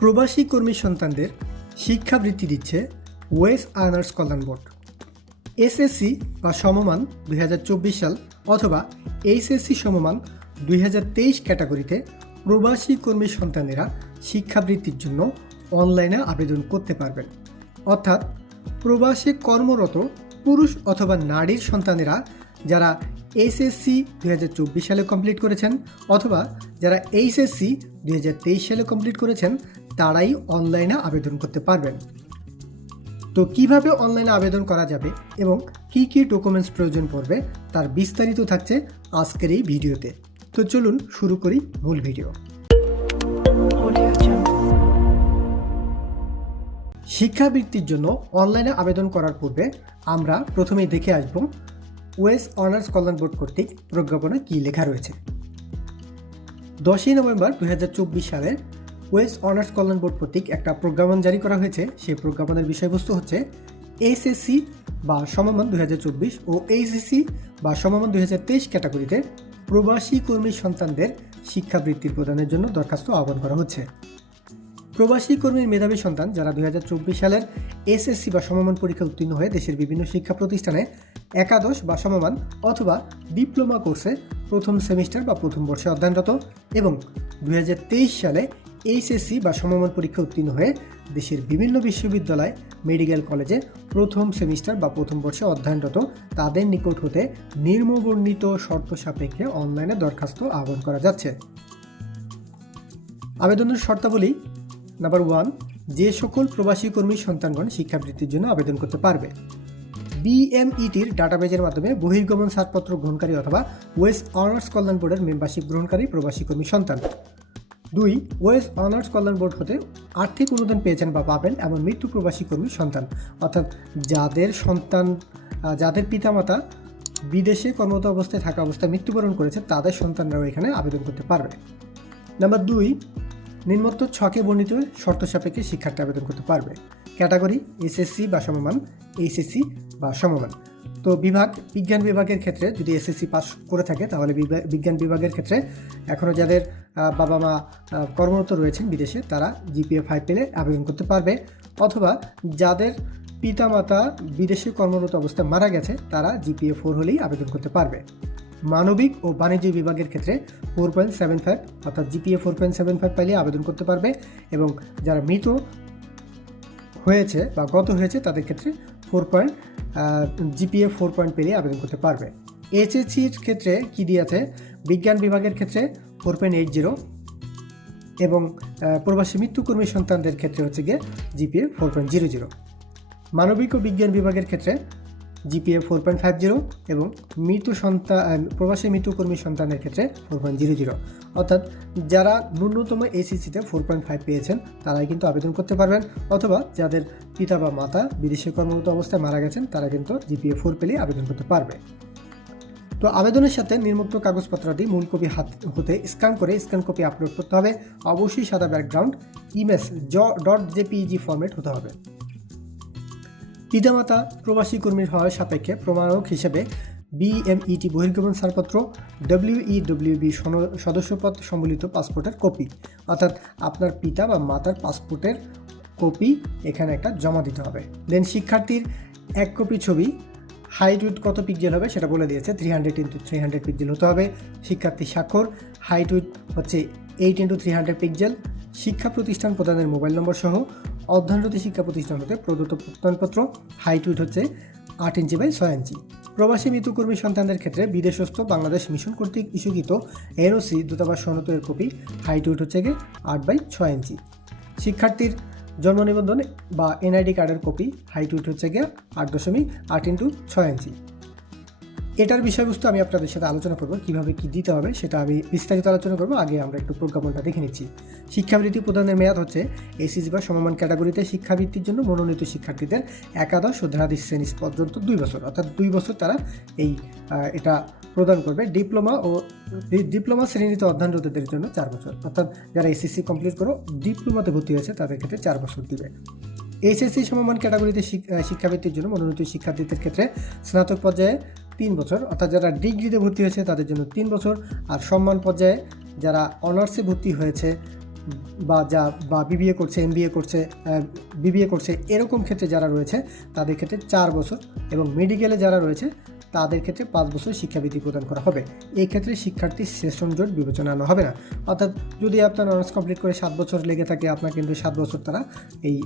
প্রবাসী কর্মী সন্তানদের শিক্ষাবৃত্তি দিচ্ছে ওয়েস আর্নার্স কল্যাণ বোর্ড। এসএসসি বা সমমান দুই হাজার চব্বিশ সাল অথবা এইচএসসি সমমান দুই হাজার তেইশ ক্যাটাগরিতে প্রবাসী কর্মী সন্তানেরা শিক্ষাবৃত্তির জন্য অনলাইনে আবেদন করতে পারবেন। অর্থাৎ প্রবাসে কর্মরত পুরুষ অথবা নারীর সন্তানেরা যারা এসএসসি দুই সালে কমপ্লিট করেছেন, অথবা যারা এইচএসসি দুই হাজার তেইশ সালে কমপ্লিট করেছেন, তারাই অনলাইনে আবেদন করতে পারবেন। তো কীভাবে অনলাইনে আবেদন করা যাবে এবং কি কি ডকুমেন্টস প্রয়োজন পড়বে, তার বিস্তারিত থাকছে আজকের এই ভিডিওতে। তো চলুন শুরু করি মূল ভিডিও। শিক্ষাবৃত্তির জন্য অনলাইনে আবেদন করার পূর্বে আমরা প্রথমেই দেখে আসব ওয়েস অনার্স কল্যাণ বোর্ড কর্তৃক প্রজ্ঞাপনে কী লেখা রয়েছে? দশই নভেম্বর দুই হাজার চব্বিশ সালে ওয়েস অনার্স কল্যাণ বোর্ড কর্তৃক একটা প্রজ্ঞাপন জারি করা হয়েছে। সেই প্রজ্ঞাপনের বিষয়বস্তু হচ্ছে এইচএসসি বা সমমান দুই হাজার চব্বিশ ও এইচএসসি বা সমমান দুই হাজার তেইশ ক্যাটাগরিতে প্রবাসী কর্মী সন্তানদের শিক্ষাবৃত্তির প্রদানের জন্য দরখাস্ত আহ্বান করা হচ্ছে। প্রবাসী কর্মীর মেধাবী সন্তান যারা দুই হাজার চব্বিশ সালের এসএসসি বা সমমান পরীক্ষা উত্তীর্ণ হয়ে দেশের বিভিন্ন শিক্ষা প্রতিষ্ঠানে একাদশ বা সমমান অথবা ডিপ্লোমা কোর্সে প্রথম সেমিস্টার বা প্রথম বর্ষে অধ্যয়নরত এবং দু হাজার তেইশ সালে এইচএসসি বা সমমান পরীক্ষা উত্তীর্ণ হয়ে দেশের বিভিন্ন বিশ্ববিদ্যালয়, মেডিকেল কলেজে প্রথম সেমিস্টার বা প্রথম বর্ষে অধ্যয়নরত তাদের নিকট হতে নির্মবর্ণিত শর্ত সাপেক্ষে অনলাইনে দরখাস্ত আহ্বান করা যাচ্ছে। আবেদনের শর্তাবলী নাম্বার ওয়ান, যে সকল প্রবাসী কর্মী সন্তানগণ শিক্ষাবৃত্তির জন্য আবেদন করতে পারবে। বিএমইটির ডাটাবেজের মাধ্যমে বহির্গমন ছাড়পত্র গ্রহণকারী অথবা ওয়েস্ট অনার্স কল্যাণ বোর্ডের মেম্বারশিপ গ্রহণকারী প্রবাসী কর্মী সন্তান। দুই, ওয়েস অনার্স কল্যাণ বোর্ড হতে আর্থিক অনুদান পেয়েছেন বা পাবেন এমন মৃত্যু প্রবাসী কর্মী সন্তান। অর্থাৎ যাদের সন্তান যাদের পিতামাতা বিদেশে কর্মরত অবস্থায় থাকা অবস্থায় মৃত্যুবরণ করেছে তাদের সন্তানরাও এখানে আবেদন করতে পারবে। নাম্বার দুই, নিম্নোক্ত ছকে বর্ণিত শর্ত সাপেক্ষে শিক্ষার্থী আবেদন করতে পারবে। ক্যাটাগরি এসএসসি বা সমমান এইচএসসি বা সমমান। তো বিভাগ, বিজ্ঞান বিভাগের ক্ষেত্রে যদি এসএসসি পাস করে থাকে, তাহলে বিজ্ঞান বিভাগের ক্ষেত্রে এখনও যাদের বাবা মা কর্মরত রয়েছেন বিদেশে, তারা জিপিএ ফাইভ পেলে আবেদন করতে পারবে। অথবা যাদের পিতামাতা বিদেশে কর্মরত অবস্থায় মারা গেছে, তারা জিপিএ ফোর হলেই আবেদন করতে পারবে। মানবিক ও বাণিজ্য বিভাগের ক্ষেত্রে ফোর পয়েন্ট সেভেন ফাইভ অর্থাৎ G P A four point seven five পাইলে আবেদন করতে পারবে এবং যারা মৃত হয়েছে বা গত হয়েছে, তাদের ক্ষেত্রে four point G P A four point পেরিয়ে আবেদন করতে পারবে। এইচএসসির ক্ষেত্রে কী দিয়েছে? বিজ্ঞান বিভাগের ক্ষেত্রে ফোর পয়েন্ট এইট জিরো এবং প্রবাসী মৃত্যুকর্মী সন্তানদের ক্ষেত্রে হচ্ছে গিয়ে G P A four point zero zero মানবিক ও বিজ্ঞান বিভাগের ক্ষেত্রে G P A four point five zero এবং মৃত্যু সন্তান প্রবাসী মৃত্যুকর্মী সন্তানের ক্ষেত্রে ফোর পয়েন্ট জিরো জিরো অর্থাৎ যারা ন্যূনতম এসিসিতে ফোর পয়েন্ট ফাইভ পেয়েছেন, তারাই কিন্তু আবেদন করতে পারবেন। অথবা যাদের পিতা বা মাতা বিদেশে কর্মরত অবস্থায় মারা গেছেন, তারা কিন্তু জিপিএ ফোর পেলেই আবেদন করতে পারবে। তো আবেদনের সাথে নির্মুক্ত কাগজপত্রটি মূল কপি হাত হতে স্ক্যান করে স্ক্যান কপি আপলোড করতে হবে। অবশ্যই সাদা ব্যাকগ্রাউন্ড ইমেজ জ dot J P E G format হতে হবে। পিতামাতা প্রবাসী কর্মীর হওয়ার সাপেক্ষে প্রমাণক হিসেবে বিএমইটি বহির্গমন ছাড়পত্র ডব্লিউই ডব্লিউইডব্লিউবি সদস্যপদ সম্বলিত পাসপোর্টের কপি। অর্থাৎ আপনার পিতা বা মাতার পাসপোর্টের কপি এখানে একটা জমা দিতে হবে। দেন শিক্ষার্থীর এক কপি ছবি হাইট উইথ কত পিকজেল হবে সেটা বলে দিয়েছে three hundred into three hundred pixel হতে হবে। শিক্ষার্থী স্বাক্ষর, হাইট উইথ হচ্ছে eight into three hundred pixel শিক্ষা প্রতিষ্ঠান প্রদানের মোবাইল নম্বর সহ অধ্যয়নরত শিক্ষা প্রতিষ্ঠান হতে প্রদত্ত প্রত্যয়নপত্র, হাইট উইথ হচ্ছে আট ইঞ্চি বাই ছয় ইঞ্চি। প্রবাসী মৃত্যুকর্মী সন্তানদের ক্ষেত্রে বিদেশস্থ বাংলাদেশ মিশন কর্তৃক ইস্যুকৃত এনওসি দূতাবাস সনতের কপি, হাইট উইথ হচ্ছে গিয়ে আট বাই ছয় ইঞ্চি। শিক্ষার্থীর জন্ম নিবন্ধন বা এনআইডি কার্ডের কপি হাইট উইট হচ্ছে গিয়ে আট দশমিক আট ইন্টু ছয় ইঞ্চি এটার বিষয়বস্তু আমি আপনাদের সাথে আলোচনা করব, কীভাবে কি দিতে হবে সেটা আমি বিস্তারিত আলোচনা করব, আগে আমরা একটু প্রজ্ঞাপনটা দেখে নিচ্ছি। শিক্ষাবৃত্তি প্রদানের মেয়াদ হচ্ছে এসিসি বা সমমান ক্যাটাগরিতে শিক্ষাবৃত্তির জন্য মনোনীত শিক্ষার্থীদের একাদশ ও দ্বাদশ শ্রেণি পর্যন্ত দুই বছর, অর্থাৎ দুই বছর তারা এই এটা প্রদান করবে। ডিপ্লোমা ও ডিপ্লোমা শ্রেণীতে অধ্যয়নরতদের জন্য চার বছর, অর্থাৎ যারা এসএসসি কমপ্লিট করো, ডিপ্লোমাতে ভর্তি হয়েছে তাদের ক্ষেত্রে চার বছর দিবে। এইচএসসি সমমান ক্যাটাগরিতে শিক্ষাবৃত্তির জন্য মনোনীত শিক্ষার্থীদের ক্ষেত্রে স্নাতক পর্যায়ে তিন বছর, অর্থাৎ যারা ডিগ্রিতে ভর্তি হয়েছে তাদের জন্য তিন বছর। আর সম্মান পর্যায়ে যারা অনার্সে ভর্তি হয়েছে বা যা, বা বিবিএ করছে, এমবিএ করছে বিবিএ করছে, এরকম ক্ষেত্রে যারা রয়েছে তাদের ক্ষেত্রে চার বছর এবং মেডিকেলে যারা রয়েছে তাদের ক্ষেত্রে পাঁচ বছর শিক্ষাবৃত্তি প্রদান করা হবে। এই ক্ষেত্রে শিক্ষার্থী সেশন জোট বিবেচনা আনা হবে না। অর্থাৎ যদি আপনার অনার্স কমপ্লিট করে সাত বছর লেগে থাকে, আপনার কিন্তু সাত বছর তারা এই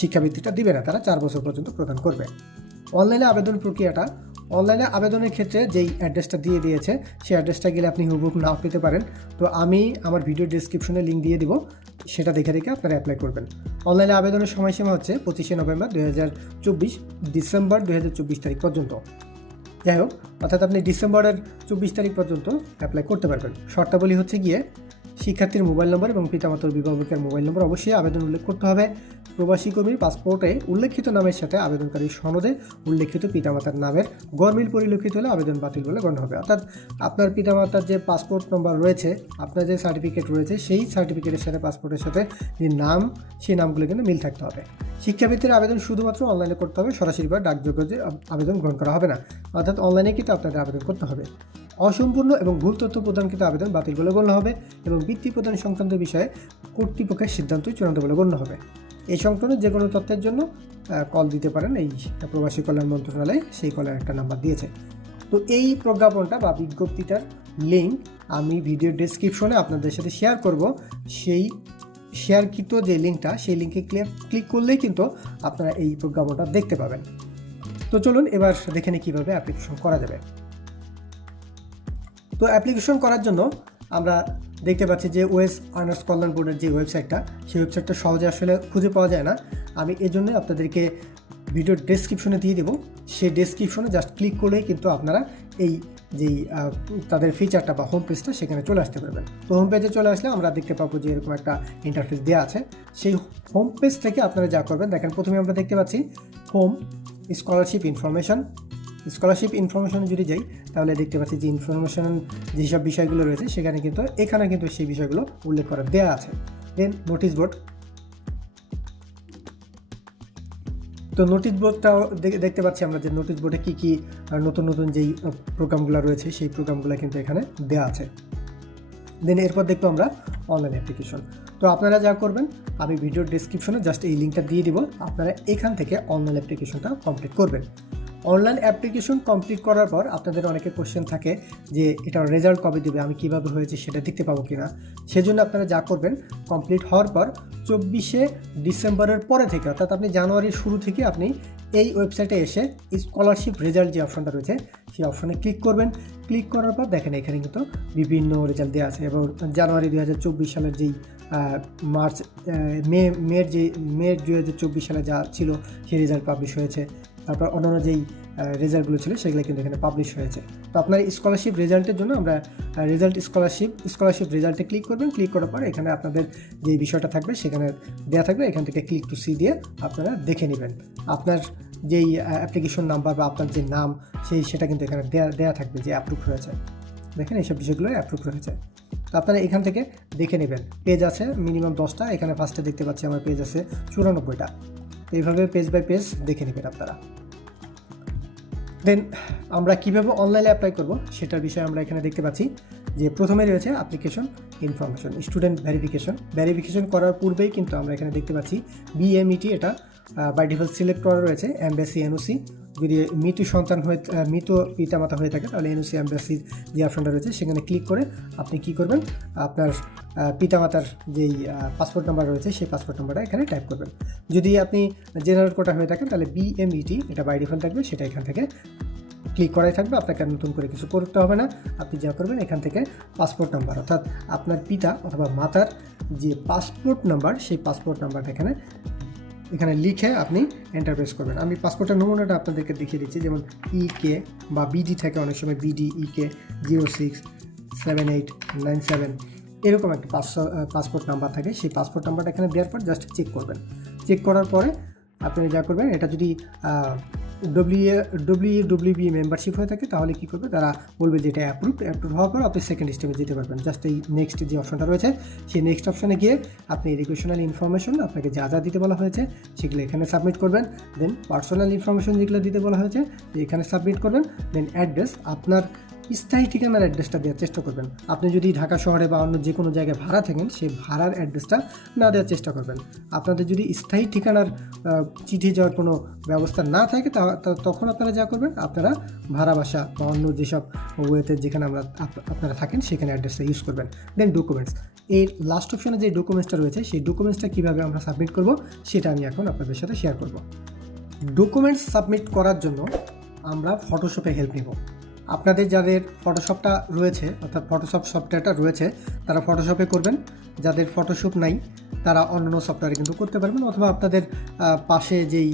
শিক্ষাবৃত্তিটা দিবে না, তারা চার বছর পর্যন্ত প্রদান করবে। অনলাইনে আবেদন প্রক্রিয়াটা অনলাইনে আবেদনের ক্ষেত্রে যেই অ্যাড্রেসটা দিয়ে দিয়েছে, সেই অ্যাড্রেসটা গেলে আপনি হুবহুব নাও পেতে পারেন। তো আমি আমার ভিডিও ডিসক্রিপশনে লিঙ্ক দিয়ে দিব, সেটা দেখে দেখে আপনারা অ্যাপ্লাই করবেন। অনলাইনে আবেদনের সময়সীমা হচ্ছে পঁচিশে নভেম্বর দুই হাজার চব্বিশ, ডিসেম্বর দুই হাজার চব্বিশ তারিখ পর্যন্ত। যাই হোক, অর্থাৎ আপনি ডিসেম্বরের চব্বিশ তারিখ পর্যন্ত অ্যাপ্লাই করতে পারবেন। শর্তাবলী হচ্ছে গিয়ে শিক্ষার্থীর মোবাইল নম্বর এবং পিতামাতার অভিভাবকের মোবাইল নম্বর অবশ্যই আবেদন উল্লেখ করতে হবে। প্রবাসী কর্মীর পাসপোর্টে উল্লেখিত নামের সাথে আবেদনকারী সনদে উল্লেখিত পিতামাতার নামের গরমিল পরিলক্ষিত হলে আবেদন বাতিল বলে গণ্য হবে। অর্থাৎ আপনার পিতামাতার যে পাসপোর্ট নম্বর রয়েছে, আপনার যে সার্টিফিকেট রয়েছে, সেই সার্টিফিকেটের সাথে পাসপোর্টের সাথে যে নাম, সেই নামগুলো কিন্তু মিল থাকতে হবে। শিক্ষাবৃত্তির আবেদন শুধুমাত্র অনলাইনে করতে হবে সরাসরি বা ডাকযোগ্য যে আবেদন গ্রহণ করা হবে না। অর্থাৎ অনলাইনে কিন্তু আপনাদের আবেদন করতে হবে। অসম্পূর্ণ এবং ভুল তথ্য প্রদানকৃত আবেদন বাতিল বলে গণ্য হবে এবং বৃত্তি প্রদান সংক্রান্ত বিষয়ে কর্তৃপক্ষের সিদ্ধান্তই চূড়ান্ত বলে গণ্য হবে। এই সংক্রান্ত যে কোনো তথ্যের জন্য কল দিতে পারেন। এই প্রবাসী কল্যাণ মন্ত্রণালয় সেই কলের একটা নাম্বার দিয়েছে। তো এই প্রজ্ঞাপনটা বা বিজ্ঞপ্তিটার লিঙ্ক আমি ভিডিও ডেসক্রিপশনে আপনাদের সাথে শেয়ার করব। সেই শেয়ারকৃত যে লিঙ্কটা সেই লিঙ্কে ক্লিক করলেই কিন্তু আপনারা এই প্রজ্ঞাপনটা দেখতে পাবেন। তো চলুন এবার দেখে নিই কীভাবে অ্যাপ্লিকেশন করা যাবে। তো অ্যাপ্লিকেশন করার জন্য আমরা দেখতে পাচ্ছি যে ওয়েস আর্নার্স কল্যাণ বোর্ডের যে ওয়েবসাইটটা, সেই ওয়েবসাইটটা সহজে আসলে খুঁজে পাওয়া যায় না। আমি এই জন্য আপনাদেরকে ভিডিওর ডেসক্রিপশনে দিয়ে দেবো। সেই ডেসক্রিপশনে জাস্ট ক্লিক করলেই কিন্তু আপনারা এই যেই তাদের ফিচারটা বা হোম পেজটা সেখানে চলে আসতে পারবেন। তো হোম পেজে চলে আসলে আমরা দেখতে পাবো যে এরকম একটা ইন্টারফেস দেওয়া আছে। সেই হোম পেজ থেকে আপনারা যা করবেন, দেখেন প্রথমে আমরা দেখতে পাচ্ছি হোম স্কলারশিপ ইনফরমেশন স্কলারশিপ ইনফরমেশনে যদি যাই, তাহলে দেখতে পাচ্ছি যে ইনফরমেশন যেসব বিষয়গুলো রয়েছে, সেখানে কিন্তু, এখানে কিন্তু সেই বিষয়গুলো উল্লেখ করা দেওয়া আছে। দেন নোটিশ বোর্ড তো নোটিশ বোর্ডটাও দেখতে পাচ্ছি আমরা যে নোটিশ বোর্ডে কী কী নতুন নতুন যেই প্রোগ্রামগুলো রয়েছে, সেই প্রোগ্রামগুলো কিন্তু এখানে দেওয়া আছে। দেন এরপর দেখব আমরা অনলাইন অ্যাপ্লিকেশন তো আপনারা যা করবেন, আমি ভিডিওর ডিসক্রিপশনে জাস্ট এই লিঙ্কটা দিয়ে দিব, আপনারা এখান থেকে অনলাইন অ্যাপ্লিকেশনটা কমপ্লিট করবেন। অনলাইন অ্যাপ্লিকেশন কমপ্লিট করার পর আপনাদের অনেকে কোশ্চেন থাকে যে এটার রেজাল্ট কবে দেবে, আমি কীভাবে হয়েছে সেটা দেখতে পাবো কি না সেজন্য আপনারা যা করবেন কমপ্লিট হওয়ার পর চব্বিশে ডিসেম্বরের পরে থেকে, অর্থাৎ আপনি জানুয়ারির শুরু থেকে আপনি এই ওয়েবসাইটে এসে স্কলারশিপ রেজাল্ট যে অপশনটা রয়েছে, সেই অপশনে ক্লিক করবেন। ক্লিক করার পর দেখেন এখানে কিন্তু বিভিন্ন রেজাল্ট দেওয়া আছে এবং জানুয়ারি দু হাজার চব্বিশ সালের যেই মার্চ মে, মের যে, মে দু হাজার চব্বিশ সালে যা ছিল সেই রেজাল্ট পাবলিশ হয়েছে। তারপর অন্যান্য যেই রেজাল্টগুলো ছিল সেগুলো কিন্তু এখানে পাবলিশ হয়েছে। তো আপনার স্কলারশিপ রেজাল্টের জন্য আমরা রেজাল্ট স্কলারশিপ স্কলারশিপ রেজাল্টে ক্লিক করবেন। ক্লিক করার পর এখানে আপনাদের যে বিষয়টা থাকবে সেখানে দেওয়া থাকবে। এখান থেকে ক্লিক টু সি দিয়ে আপনারা দেখে নেবেন। আপনার যেই অ্যাপ্লিকেশন নাম্বার বা আপনার যে নাম, সেই, সেটা কিন্তু এখানে দেয়া দেওয়া থাকবে যে অ্যাপ্রুভ হয়েছে। দেখেন এইসব বিষয়গুলো অ্যাপ্রুভ হয়েছে। তো আপনারা এখান থেকে দেখে নেবেন। পেজ আছে মিনিমাম দশটা। এখানে ফার্স্টে দেখতে পাচ্ছি আমার পেজ আছে চুরানব্বইটা। এইভাবে পেজ বাই পেজ দেখে নেবেন আপনারা। দেন আমরা কীভাবে অনলাইনে অ্যাপ্লাই করব সেটার বিষয়ে আমরা এখানে দেখতে পাচ্ছি যে প্রথমে রয়েছে application information student verification verification করার পূর্বেই কিন্তু আমরা এখানে দেখতে পাচ্ছি বিএমইটি এটা বাই ডিফল্ট সিলেক্ট করা রয়েছে এমবেসি এনওসি যদি মৃত্যু সন্তান হয়ে মৃত পিতামাতা হয়ে থাকে, তাহলে এনওসি এমবেসির যে অপশনটা রয়েছে, সেখানে ক্লিক করে আপনি কি করবেন? আপনার পিতামাতার যেই পাসপোর্ট নাম্বার রয়েছে, সেই পাসপোর্ট নাম্বারটা এখানে টাইপ করবেন। যদি আপনি জেনারেল কোটা হয়ে থাকেন, তাহলে বিএমইটি এটা বাই ডিফল্ট থাকবে, সেটা এখান থেকে ক্লিক করাই থাকবে, আপনাকে আর নতুন করে কিছু করতে হবে না। আপনি যা করবেন, এখান থেকে পাসপোর্ট নাম্বার অর্থাৎ আপনার পিতা অথবা মাতার যে পাসপোর্ট নাম্বার সেই পাসপোর্ট নাম্বারটা এখানে এখানে লিখে আপনি এন্টার প্রেস করবেন। আমি পাসপোর্টের নমুনাটা আপনাদেরকে দেখিয়ে দিচ্ছি, যেমন ই কে বা বিডি থাকে অনেক সময় B D E K zero six seven eight nine seven এরকম একটা পাসপোর্ট নাম্বার থাকে। সেই পাসপোর্ট নাম্বারটা এখানে দেওয়ার পর জাস্ট চেক করবেন। চেক করার পরে আপনি যা করবেন, এটা যদি ডব্লিউ ডব্লিউ ডব্লিউবি মেম্বারশিপ হয়ে থাকে, তাহলে কী করবে? তারা বলবে যে এটা অ্যাপ্রুভ অ্যাপ্রুভ হওয়ার পর আপনি সেকেন্ড স্টেপে যেতে পারবেন। জাস্ট এই নেক্সট যে অপশনটা রয়েছে, সেই নেক্সট অপশনে গিয়ে আপনি এডুকেশনাল ইনফরমেশন আপনাকে যা যা দিতে বলা হয়েছে, সেগুলো এখানে সাবমিট করবেন। দেন পার্সোনাল ইনফরমেশন যেগুলো দিতে বলা হয়েছে এখানে সাবমিট করবেন। দেন অ্যাড্রেস আপনার স্থায়ী ঠিকানার অ্যাড্রেসটা দেওয়ার চেষ্টা করবেন। আপনি যদি ঢাকা শহরে বা অন্য যে কোনো জায়গায় ভাড়া থাকেন, সেই ভাড়ার অ্যাড্রেসটা না দেওয়ার চেষ্টা করবেন। আপনাদের যদি স্থায়ী ঠিকানার চিঠি যাওয়ার কোনো ব্যবস্থা না থাকে তখন আপনারা যা করবেন, আপনারা ভাড়া বাসা বা অন্য যেসব ওয়েতে যেখানে আমরা আপ- আপনারা থাকেন, সেখানে অ্যাড্রেসটা ইউজ করবেন। দেন ডকুমেন্টস এই লাস্ট অপশনে যে ডকুমেন্টসটা রয়েছে, সেই ডকুমেন্টসটা কীভাবে আমরা সাবমিট করব, সেটা আমি এখন আপনাদের সাথে শেয়ার করব। ডকুমেন্টস সাবমিট করার জন্য আমরা ফটোশপে হেল্প নিব। আপনাদের যাদের ফটোশপটা রয়েছে, অর্থাৎ ফটোশপ সফটওয়্যারটা রয়েছে, তারা ফটোশপে করবেন। যাদের ফটোশপ নাই, তারা অন্য সফটওয়্যারে কিন্তু করতে পারবেন, অথবা আপনাদের পাশে যেই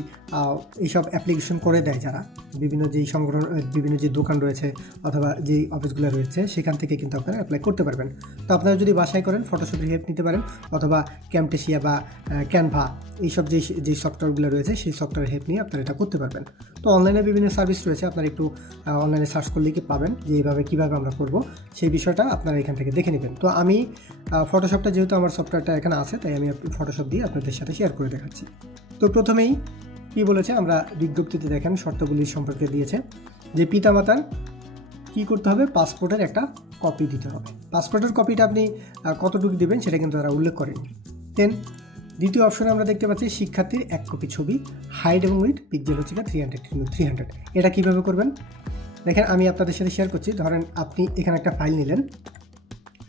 এইসব অ্যাপ্লিকেশন করে দেয় যারা, বিভিন্ন যেই সংগঠন বিভিন্ন যে দোকান রয়েছে, অথবা যেই অফিসগুলো রয়েছে, সেখান থেকে কিন্তু আপনারা অ্যাপ্লাই করতে পারবেন। তো আপনারা যদি বাসায় করেন ফটোশপের হেল্প নিতে পারেন, অথবা ক্যামটেশিয়া বা ক্যানভা এইসব যে যে সফটওয়্যারগুলো রয়েছে, সেই সফটওয়্যার হেল্প নিয়ে আপনারা এটা করতে পারবেন। তো অনলাইনে বিভিন্ন সার্ভিস রয়েছে, আপনারা একটু অনলাইনে সার্চ করলে কি পাবেন যে এইভাবে কীভাবে আমরা করব, সেই বিষয়টা আপনারা এখান থেকে দেখে নেবেন। তো আমি ফটোশপটা যেহেতু আমার সফটওয়্যারটা এখানে আছে, তাই আমি ফটোশপ দিয়ে আপনাদের সাথে শেয়ার করে দেখাচ্ছি। তো প্রথমেই কি বলেছে? আমরা বিজ্ঞপ্তিতে দেখেন শর্তগুলি সম্পর্কে দিয়েছে যে পিতামাতার কী করতে হবে? পাসপোর্টের একটা কপি দিতে হবে। পাসপোর্টের কপিটা আপনি কতটুকু দেবেন সেটা কিন্তু তারা উল্লেখ করেনি। দেন দ্বিতীয় অপশনে আমরা দেখতে পাচ্ছি শিক্ষার্থীর এক কপি ছবি হাইট এবং উইথ পিকজেল হচ্ছে থ্রি হান্ড্রেড থ্রি হান্ড্রেড এটা কীভাবে করবেন? দেখেন, আমি আপনাদের সাথে শেয়ার করছি। ধরেন, আপনি এখানে একটা ফাইল নিলেন।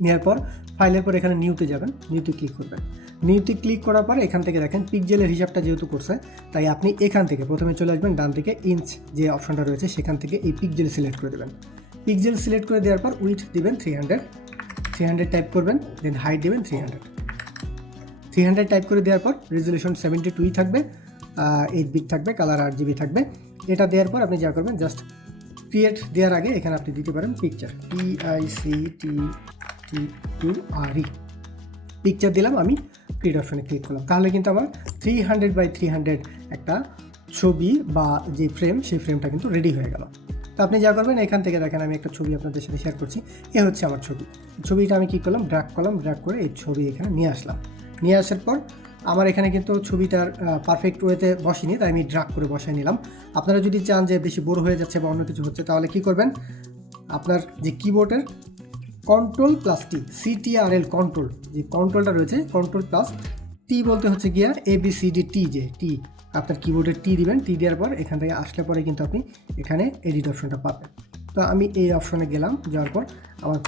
নেওয়ার পর ফাইলের পর এখানে নিউতে যাবেন। নিউতে ক্লিক করবেন। নিউতে ক্লিক করার পর, এখান থেকে দেখেন পিকজেলের হিসাবটা যেহেতু করছে, তাই আপনি এখান থেকে প্রথমে চলে আসবেন, ডান থেকে ইঞ্চ যে অপশনটা রয়েছে, সেখান থেকে এই পিকজেল সিলেক্ট করে দেবেন। পিকজেল সিলেক্ট করে দেওয়ার পর উইথ দিবেন three hundred three hundred type করবেন দেন হাইট দেবেন three hundred three hundred type করে দেওয়ার পর রেজলিউশন সেভেন্টি টুই থাকবে এইট বিট থাকবে কালার আট জিবি থাকবে। এটা দেওয়ার পর আপনি যা করবেন জাস্ট ক্রিয়েট দেওয়ার আগে এখানে আপনি দিতে পারেন picture P I C T T two R E picture দিলাম, আমি ক্রিয়েট অপশনে ক্লিক করলাম। তাহলে কিন্তু আমার three hundred by three hundred একটা ছবি বা যে ফ্রেম সেই ফ্রেমটা কিন্তু রেডি হয়ে গেল। তো আপনি যা করবেন, এখান থেকে দেখেন, আমি একটা ছবি আপনাদের সাথে শেয়ার করছি। এ হচ্ছে আমার ছবি। ছবিটা আমি কী করলাম ড্রাগ করলাম ড্রাগ করে এই ছবি এখানে নিয়ে আসলাম। নিয়ে আসার পর আমার এখানে কিন্তু ছবিটার পারফেক্ট ওয়েতে বসিনি, তাই আমি ড্রাগ করে বসাই নিলাম। আপনারা যদি চান যে বেশি বড় হয়ে যাচ্ছে বা অন্য কিছু হচ্ছে, তাহলে কি করবেন? আপনার যে কিবোর্ডের control plus T CTRL control যে কন্ট্রোলটা রয়েছে কন্ট্রোল প্লাস টি বলতে হচ্ছে গিয়া A B C D T যে টি আপনার কিবোর্ডে টি দিবেন টি দেওয়ার পর এখান থেকে আসলে পরে কিন্তু আপনি এখানে এডিট অপশনটা পাবেন। তো আমি এই অপশনে গেলাম, যাওয়ার পর আমার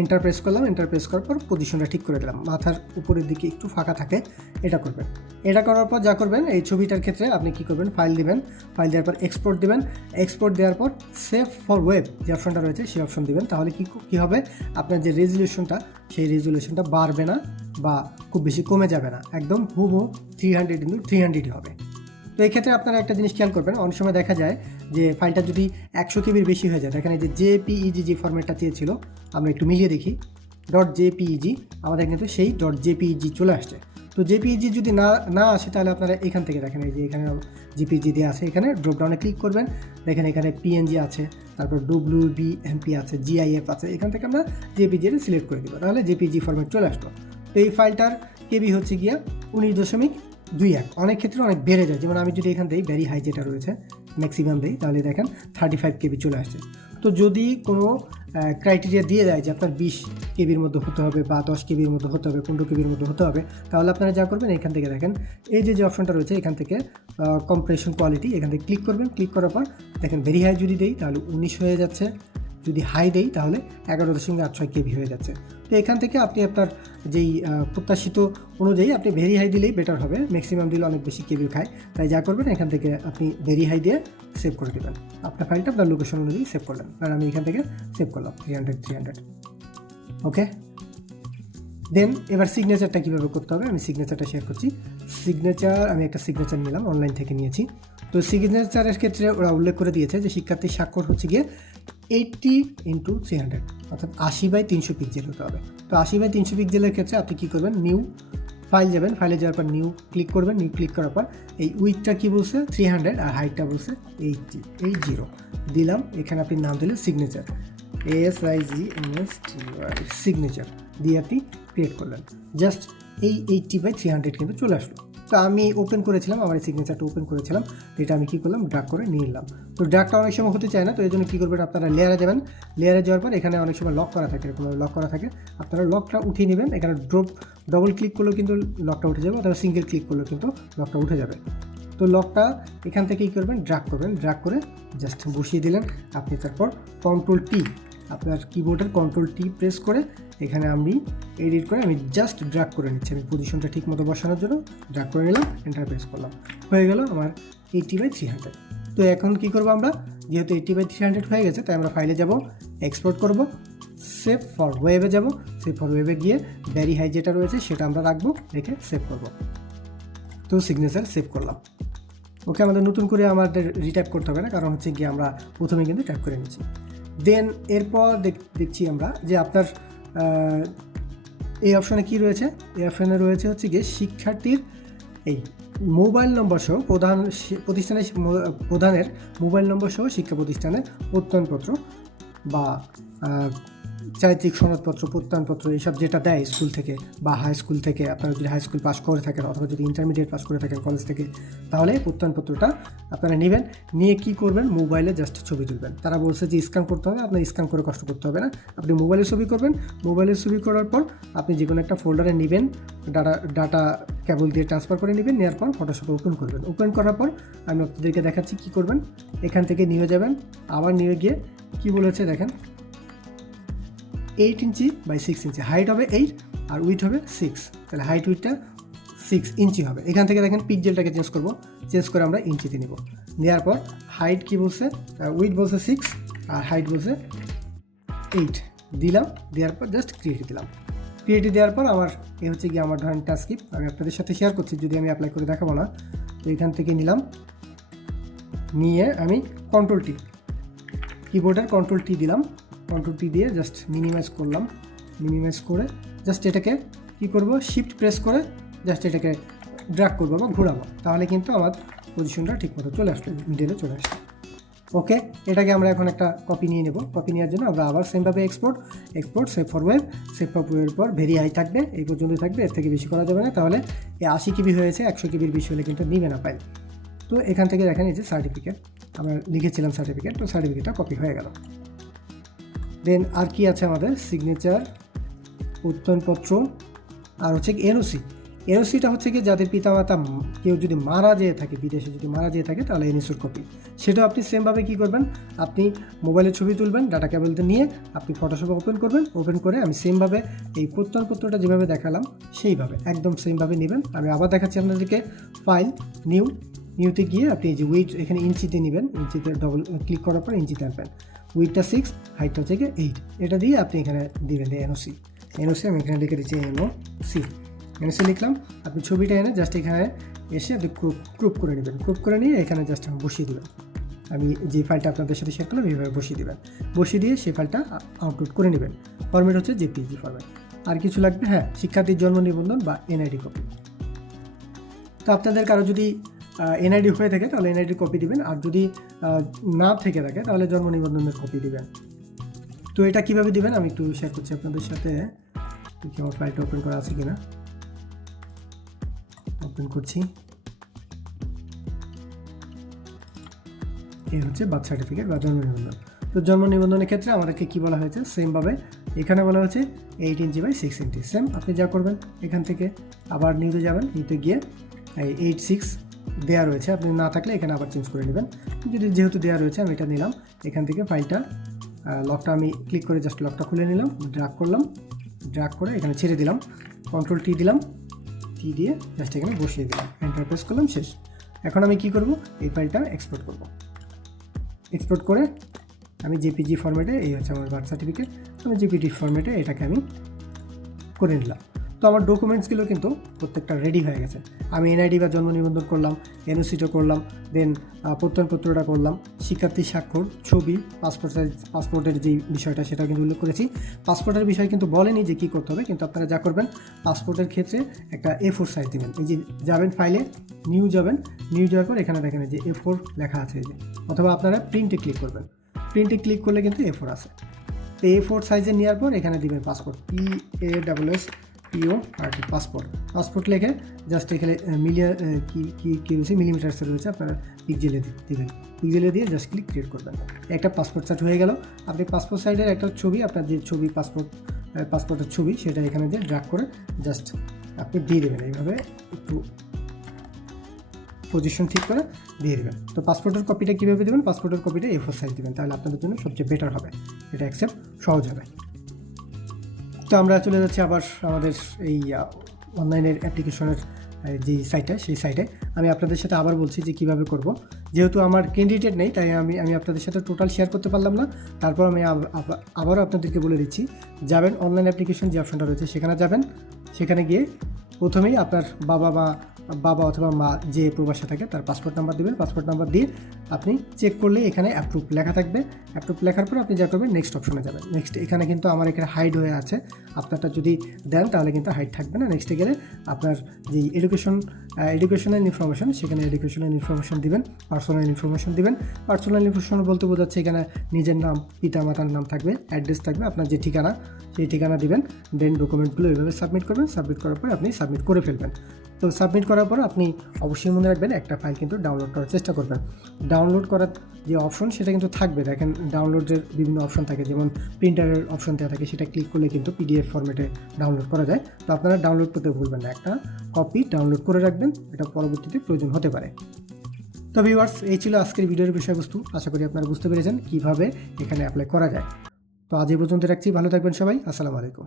এন্টার প্রেস করলাম এন্টার প্রেস করার পর পজিশনটা ঠিক করে দিলাম। মাথার উপরের দিকে একটু ফাঁকা থাকে, এটা করবেন। এটা করার পর যা করবেন, এই ছবিটার ক্ষেত্রে আপনি কি করবেন ফাইল দিবেন ফাইল দেওয়ার পর এক্সপোর্ট দিবেন। এক্সপোর্ট দেওয়ার পর সেভ ফর ওয়েব যে অপশনটা রয়েছে, সেই অপশন দিবেন। তাহলে কি, কী হবে? আপনার যে রেজলিউশনটা সেই রেজলিউশনটা বাড়বে না বা খুব বেশি কমে যাবে না। একদম হুবহু থ্রি হান্ড্রেড ইন্টু থ্রি হান্ড্রেডই হবে। তো এই ক্ষেত্রে আপনারা একটা জিনিস খেয়াল করবেন, অনেক সময় দেখা যায় যে ফাইলটা যদি একশো কেবির বেশি হয়ে যায় এখানে যে জেপিইজি যে ফরম্যাটটা চেয়েছিল, আমরা একটু মিলিয়ে দেখি ডট জেপিইজি আমাদের কিন্তু সেই. ডট জেপিইজি চলে আসছে। তো জেপিইজি যদি না না আসে তাহলে আপনারা এখান থেকে দেখেন, এই যে এখানে জিপিজি দিয়ে আছে, এখানে ড্রপডাউনে ক্লিক করবেন, দেখেন এখানে পিএনজি আছে, তারপর ডব্লিউ বি এমপি আছে জিআইএফ আছে, এখান থেকে আমরা জেপিজি সিলেক্ট করে দেবো, তাহলে জেপিজি ফরম্যাট চলে আসলো। তো এই ফাইলটার কেবি হচ্ছে গিয়া উনিশ দশমিক দুই এক। অনেক ক্ষেত্রে অনেক বেড়ে যায়। যেমন আমি যদি এখান থেকে ভেরি হাই যেটা রয়েছে ম্যাক্সিমাম দেই, তাহলে দেখেন থার্টি ফাইভ কেবি চলে আসছে। তো যদি কোনো ক্রাইটেরিয়া দিয়ে দেয় যে আপনার বিশ কেবির মধ্যে হতে হবে বা দশ কেবির মধ্যে হতে হবে, পনেরো কেবির মধ্যে হতে হবে, তাহলে আপনারা যা করবেন, এখান থেকে দেখেন, এই যে যে অপশনটা রয়েছে, এখান থেকে কম্প্রেশন কোয়ালিটি এখান থেকে ক্লিক করবেন। ক্লিক করার পর দেখেন ভেরি হাই যদি দেই, তাহলে উনিশ হয়ে যাচ্ছে। যদি হাই দেই, তাহলে এগারো দশমিক আট ছয় কেবি হয়ে যাচ্ছে। তো এখান থেকে আপনি আপনার যেই প্রত্যাশিত অনুযায়ী আপনি ভেরি হাই দিলেই বেটার হবে। ম্যাক্সিমাম দিলে অনেক বেশি কেবিল খায়। তাই যা করবেন, এখান থেকে আপনি ভেরি হাই দিয়ে সেভ করে দেবেন। আপনার ফাইলটা আপনার লোকেশন অনুযায়ী সেভ করলেন। আর আমি এখান থেকে সেভ করলাম three hundred three hundred okay then এবার সিগনেচারটা কীভাবে করতে হবে? আমি সিগনেচারটা শেয়ার করছি। সিগনেচার আমি একটা সিগনেচার নিলাম অনলাইন থেকে নিয়েছি। তো সিগনেচারের ক্ষেত্রে ওরা উল্লেখ করে দিয়েছে যে শিক্ষার্থীর স্বাক্ষর হচ্ছে গিয়ে এইটটি ইন্টু থ্রি হান্ড্রেড অর্থাৎ আশি বাই তিনশো পিক্সেল হতে হবে। তো আশি বাই তিনশো পিক্সেলের ক্ষেত্রে আপনি কী করবেন? নিউ ফাইল যাবেন। ফাইলে যাওয়ার পর নিউ ক্লিক করবেন। নিউ ক্লিক করার পর এই উইথটা কী বলছে? থ্রি হান্ড্রেড আর হাইটটা বলছে এইটটি এইট জিরো দিলাম, এখানে আপনি নাম দিলেন signature S I G M S T signature দিয়ে আপনি ক্রিয়েট করলেন। জাস্ট এই এইটটি বাই থ্রি হান্ড্রেড কিন্তু চলে আসলো। তো আমি ওপেন করেছিলাম, আমার এই সিগনেচারটা ওপেন করেছিলাম, তো এটা আমি কী করলাম ড্রাগ করে নিয়ে নিলাম তো ড্রাগটা অনেক সময় হতে চায় না, তো এই জন্য কী করবেন, আপনারা লেয়ারে যাবেন। লেয়ারে যাওয়ার পর এখানে অনেক সময় লক করা থাকে, এরকম লক করা থাকে। আপনারা লকটা উঠিয়ে নেবেন, এখানে ড্রপ ডবল ক্লিক করলেও কিন্তু লকটা উঠে যাবে, অথবা সিঙ্গেল ক্লিক করলেও কিন্তু লকটা উঠে যাবে। তো লকটা এখান থেকে কী করবেন ড্রাগ করবেন ড্রাগ করে জাস্ট বসিয়ে দিলেন। আপনি তারপর কন্ট্রোল টি আপনার কিবোর্ডের কন্ট্রোল টি প্রেস করে এখানে আমি এডিট করে আমি জাস্ট ড্রাগ করে নিচ্ছি। আমি পজিশনটা ঠিক মতো বসানোর জন্য ড্রাগ করে নিলাম এন্টার প্রেস করলাম। হয়ে গেল আমার এইটি বাই থ্রি হান্ড্রেড তো এখন কী করব আমরা? যেহেতু এইটি বাই থ্রি হান্ড্রেড হয়ে গেছে, তাই আমরা ফাইলে যাব এক্সপোর্ট করব সেভ ফর ওয়েবে যাব। সেভ ফর ওয়েবে গিয়ে ভ্যারি হাই যেটা রয়েছে সেটা আমরা রাখব, রেখে সেভ করব। তো সিগনেচার সেভ করলাম। ওকে, আমাদের নতুন করে আমাদের রিটাইপ করতে হবে না, কারণ হচ্ছে গিয়ে আমরা প্রথমে কিন্তু টাইপ করে নিচ্ছি। দেন এরপর দেখ- দেখছি আমরা যে আপনার এই অপশানে কি রয়েছে? এই অপশানে রয়েছে হচ্ছে গিয়ে শিক্ষার্থীর এই মোবাইল নম্বর সহ প্রধান প্রতিষ্ঠানের প্রধানের মোবাইল নম্বর সহ শিক্ষা প্রতিষ্ঠানের প্রত্যয়নপত্র বা চারিত্রিক সনদপত্র, প্রত্যয়নপত্র, এইসব যেটা দেয় স্কুল থেকে বা হাই স্কুল থেকে, আপনারা যদি হাই স্কুল পাস করে থাকেন অথবা যদি ইন্টারমিডিয়েট পাস করে থাকেন কলেজ থেকে, তাহলে প্রত্যয়নপত্রটা আপনারা নেবেন। নিয়ে কি করবেন? মোবাইলে জাস্ট ছবি তুলবেন। তারা বলছে যে স্ক্যান করতে হবে, আপনার স্ক্যান করে কষ্ট করতে হবে না। আপনি মোবাইলে ছবি করবেন। মোবাইলে ছবি করার পর আপনি যে কোনো একটা ফোল্ডারে নেবেন ডাটা ডাটা কেবল দিয়ে ট্রান্সফার করে নেবেন, নেওয়ার পর ফটোশপে ওপেন করবেন। ওপেন করার পর আমি আপনাদেরকে দেখাচ্ছি কি করবেন। এখান থেকে নিয়ে যাবেন। আবার নিয়ে গিয়ে কি বলেছে দেখেন? Eight inch by six inch. Height হবে এইট আর উইথ হবে সিক্স তাহলে হাইট উইথটা সিক্স ইঞ্চি হবে। এখান থেকে দেখেন পিকজেলটাকে চেঞ্জ করব। চেঞ্জ করে আমরা ইঞ্চিতে নিব। নেওয়ার পর হাইট কী বলছে? উইথ বলছে সিক্স আর হাইট বলছে এইট দিলাম, দেওয়ার পর জাস্ট ক্রিয়েট দিলাম। ক্রিয়েট দেওয়ার পর আমার, এ হচ্ছে গিয়ে আমার ধরেন টাস্কিপ আমি আপনাদের সাথে শেয়ার করছি, যদি আমি অ্যাপ্লাই করে দেখাবো না। তো এখান থেকে নিলাম। নিয়ে আমি কন্ট্রোল টি কিবোর্ডের কন্ট্রোল টি দিলাম। কন্ট্রোল টি দিয়ে জাস্ট মিনিমাইজ করলাম। মিনিমাইজ করে জাস্ট এটাকে কি করব? শিফট প্রেস করে জাস্ট এটাকে ড্রাগ করব বা ঘোরাবো। তাহলে কিন্তু আমার পজিশনটা ঠিকমতো চলে আসবে মিডিলে চলে আসবে ওকে এটাকে আমরা এখন একটা কপি নিয়ে নেব। কপি নেওয়ার জন্য আমরা আবার সেমভাবে export export save for web save for ওয়েবের পর ভেরি হাই থাকবে, এই পর্যন্তই থাকবে, এর থেকে বেশি করা যাবে না। তাহলে এই আশি কিবি হয়েছে, একশো কিবির বেশি হলে কিন্তু নিবে না ফাইল তো এখান থেকে দেখেন এই যে সার্টিফিকেট আমরা লিখেছিলাম সার্টিফিকেট তো সার্টিফিকেটটা কপি হয়ে গেল। দেন আর কি আছে আমাদের? সিগনেচার উত্তনপত্র আর হচ্ছে এনওসি এনওসিটা হচ্ছে কি যাদের পিতামাতা কেউ যদি মারা যেয়ে থাকে, বিদেশে যদি মারা যেয়ে থাকে, তাহলে এনএসির কপি সেটাও আপনি সেমভাবে কী করবেন? আপনি মোবাইলে ছবি তুলবেন ডাটা কেবলতে নিয়ে আপনি ফটোশপ ওপেন করবেন ওপেন করে আমি সেমভাবে এই প্রত্যয়নপত্রটা যেভাবে দেখালাম, সেইভাবে, একদম সেমভাবে নেবেন। আমি আবার দেখাচ্ছি আপনাদেরকে ফাইল নিউ নিউতে গিয়ে আপনি এই যে উইট এখানে ইঞ্চিতে নেবেন, ইঞ্চিতে ডবল ক্লিক করার পর ইঞ্চিতে আনবেন। উইথটা সিক্স হাইটটা গিয়ে এইট এটা দিয়ে আপনি এখানে দিবেন এনওসি এনওসি আমি এখানে লিখে দিচ্ছি এনও সি এনওসি লিখলাম, আপনি ছবিটা এনে জাস্ট এখানে এসে আপনি ক্রুপ ক্রুপ করে নেবেন। ক্রুপ করে নিয়ে এখানে জাস্ট বসিয়ে দেবেন আমি যে ফাইলটা আপনাদের সাথে শেয়ার করলাম, এইভাবে বসিয়ে দেবেন। বসিয়ে দিয়ে সেই ফাইলটা আউটপুট করে নেবেন। ফরম্যাট হচ্ছে জেপিজি ফরম্যাট আর কিছু লাগবে? হ্যাঁ শিক্ষার্থীর জন্ম নিবন্ধন বা এনআইডি কপি তো আপনাদের কারও যদি এনআইডি হয়ে থাকে, তাহলে এনআইডি কপি দিবেন। আর যদি না থেকে থাকে, তাহলে জন্ম নিবন্ধনের কপি দিবেন। তো এটা কীভাবে দিবেন? আমি একটু শেয়ার করছি আপনাদের সাথে। আমার ফাইলটা ওপেন করা আছে কিনা? ওপেন করছি। এই হচ্ছে বার্থ সার্টিফিকেট বা জন্ম নিবন্ধন। তো জন্ম নিবন্ধনের ক্ষেত্রে আমাদেরকে কী বলা হয়েছে? সেমভাবে এখানে বলা হয়েছে eight inch by six inch same আপনি যা করবেন এখান থেকে আবার নিউতে যাবেন, নিউতে গিয়ে এই এইট সিক্স দেওয়া রয়েছে। আপনি না থাকলে এখানে আবার চেঞ্জ করে নেবেন। যদি যেহেতু দেওয়া রয়েছে, আমি এটা নিলাম। এখান থেকে ফাইলটা লকটা আমি ক্লিক করে জাস্ট লকটা খুলে নিলাম ড্রাগ করলাম। ড্রাগ করে এখানে ছেড়ে দিলাম। কন্ট্রোল টি দিলাম। টি দিয়ে জাস্ট এখানে বসিয়ে দিলাম। এন্টার প্রেস করলাম, শেষ। এখন আমি কি করব? এই ফাইলটা এক্সপোর্ট করব। এক্সপোর্ট করে আমি জেপিজি ফরম্যাটে এই হচ্ছে আমার বার্থ সার্টিফিকেট আমি জেপিজি ফরম্যাটে এটাকে আমি করে নিলাম। তো আমার ডকুমেন্টসগুলো কিন্তু প্রত্যেকটা রেডি হয়ে গেছে। আমি এনআইডি বা জন্ম নিবন্ধন করলাম এনওসিটা করলাম দেন প্রত্যয়নপত্রটা করলাম, শিক্ষার্থী স্বাক্ষর, ছবি পাসপোর্ট সাইজ পাসপোর্টের যে বিষয়টা সেটা কিন্তু উল্লেখ করেছি। পাসপোর্টের বিষয় কিন্তু বলেনি যে কী করতে হবে, কিন্তু আপনারা যা করবেন পাসপোর্টের ক্ষেত্রে একটা এ ফোর সাইজ দেবেন। এই যে যাবেন ফাইলে নিউ যাবেন নিউ যাওয়ার পর এখানে দেখেন যে এ ফোর লেখা আছে এই যে। অথবা আপনারা প্রিন্টে ক্লিক করবেন। প্রিন্টে ক্লিক করলে কিন্তু এ ফোর আছে। তো এ ফোর সাইজে নেওয়ার পর এখানে দিবেন passport P A double S P O thirty passport passport লেখে জাস্ট এখানে মিলিয়া কি কি, কী রয়েছে? মিলিমিটার্সে রয়েছে, আপনারা পিকজেলে দেবেন। পিকজেলে দিয়ে জাস্ট ক্লিক ক্রিয়েট করবেন। একটা পাসপোর্ট সাইট হয়ে গেল। আপনি পাসপোর্ট সাইডের একটা ছবি, আপনার যে ছবি পাসপোর্ট পাসপোর্টের ছবি, সেটা এখানে দিয়ে ড্রাগ করে জাস্ট আপনি দিয়ে দেবেন। এইভাবে একটু পজিশন ঠিক করে দিয়ে দেবেন। তো পাসপোর্টের কপিটা কীভাবে দেবেন? পাসপোর্টের কপিটা এফোর সাইজ দেবেন। তাহলে আপনাদের জন্য সবচেয়ে বেটার হবে। এটা অ্যাকসেপ্ট সহজ হবে। তো আমরা চলে যাচ্ছি আবার আমাদের এই অনলাইনের অ্যাপ্লিকেশনের যে সাইটটা সেই সাইটে আমি আপনাদের সাথে আবার বলছি যে কীভাবে করব। যেহেতু আমার ক্যান্ডিডেট নেই, তাই আমি আমি আপনাদের সাথে টোটাল শেয়ার করতে পারলাম না। তারপর আমি আব- আব- আবারও আপনাদেরকে বলে দিচ্ছি, যাবেন অনলাইন অ্যাপ্লিকেশন যে অপশনটা রয়েছে, সেখানে যাবেন। সেখানে গিয়ে প্রথমেই আপনার বাবা বা, বাবা অথবা মা যে প্রবাসে থাকে, তার পাসপোর্ট নাম্বার দেবেন। পাসপোর্ট নাম্বার দিয়ে আপনি চেক করলে এখানে অ্যাপ্রুভ লেখা থাকবে। অ্যাপ্রুভ লেখার পর আপনি যা করবেন নেক্সট অপশনে যাবেন। নেক্সট এখানে কিন্তু আমার এখানে হাইড হয়ে আছে। আপনারটা যদি দেন, তাহলে কিন্তু হাইড থাকবে না। নেক্সটে গেলে আপনার যে এডুকেশন এডুকেশনাল ইনফরমেশন সেখানে এডুকেশনাল ইনফরমেশন দিবেন পার্সোনাল ইনফরমেশন দিবেন। পার্সোনাল ইনফরমেশন বলতে বোঝাচ্ছে এখানে নিজের নাম পিতা মাতার নাম থাকবে অ্যাড্রেস থাকবে, আপনার যে ঠিকানা, সেই ঠিকানা দিবেন। দেন ডকুমেন্টগুলো এইভাবে সাবমিট করবেন সাবমিট করার পরে আপনি সাবমিট করে ফেলবেন। তো সাবমিট করার পর আপনি অবশ্যই মনে রাখবেন একটা ফাইল কিন্তু ডাউনলোড করার চেষ্টা করবেন। ডাউনলোড করার যে অপশন সেটা কিন্তু থাকবে। দেখেন ডাউনলোডের বিভিন্ন অপশন থাকে, যেমন প্রিন্টারের অপশন দেওয়া থাকে, সেটা ক্লিক করলে কিন্তু পিডিএফ ফরম্যাটে ডাউনলোড করা যায়। তো আপনারা ডাউনলোড করতে ভুলবেন না। একটা কপি ডাউনলোড করে রাখবেন, এটা পরবর্তীতে প্রয়োজন হতে পারে। তো ভিউয়ার্স এই ছিল আজকের ভিডিওর বিষয়বস্তু। আশা করি আপনারা বুঝতে পেরেছেন কীভাবে এখানে অ্যাপ্লাই করা যায়। তো আজ এই পর্যন্ত রাখছি। ভালো থাকবেন সবাই। আসসালামু আলাইকুম।